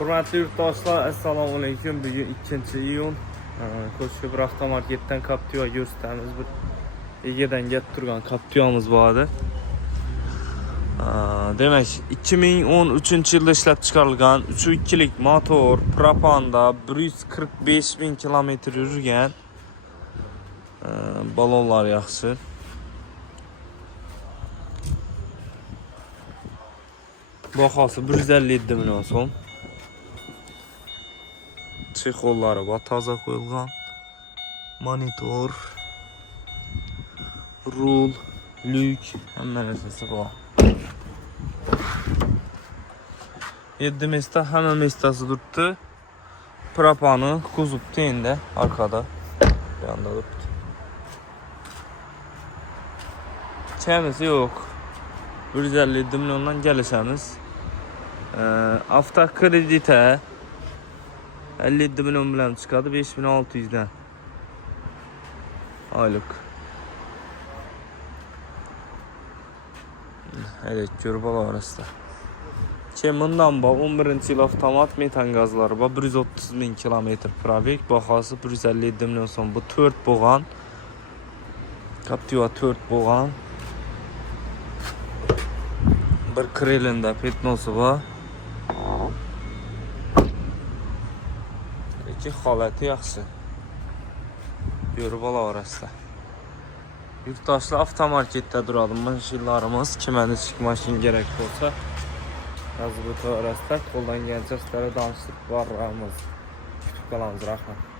Hürmetli yurttaşlar, Esselamu Aleyküm. Bugün 2 iyun. Koşku bir avtomarketten Captiva gösterimiz. Bir Ege'den getirgen Captiva'mız vardı. Demek 2013 yılda işlep çıkarılgan 3.2'lik motor propanda 145.000 kilometre yürürgen balonlar yaxşı. Baxası 157 milyon son. Çexolları var, taza koyulgan. Monitor, rul, lük, hemen esası var. 7 mesta, hemen mestası durdu. Propanı kuzub deyinde arkada. Bir anda durdu. Çəyimiz yok. 157 milyondan gəlişəmiz. Avtokreditə 57 milyon bilen çıkardı, 5600'den aylık. Evet, görübala arası da. Bundan ba 11. yıl avtomat metan gazları ba 130.000 kilometre probek, baxası 157 milyon son. Bu 4 boğan. Captiva 4 boğan. Bir krelinde petnosu var. İki halatı yaxşı. Görübala arası da. Yurttaşlar avtomarketdə duralım. Maşinlarımız kimə çıxıq maşin gerek olsa yazı bu arasında koldan gələcək sizlərə danışıq var. Tutub qalanız, rəhmət.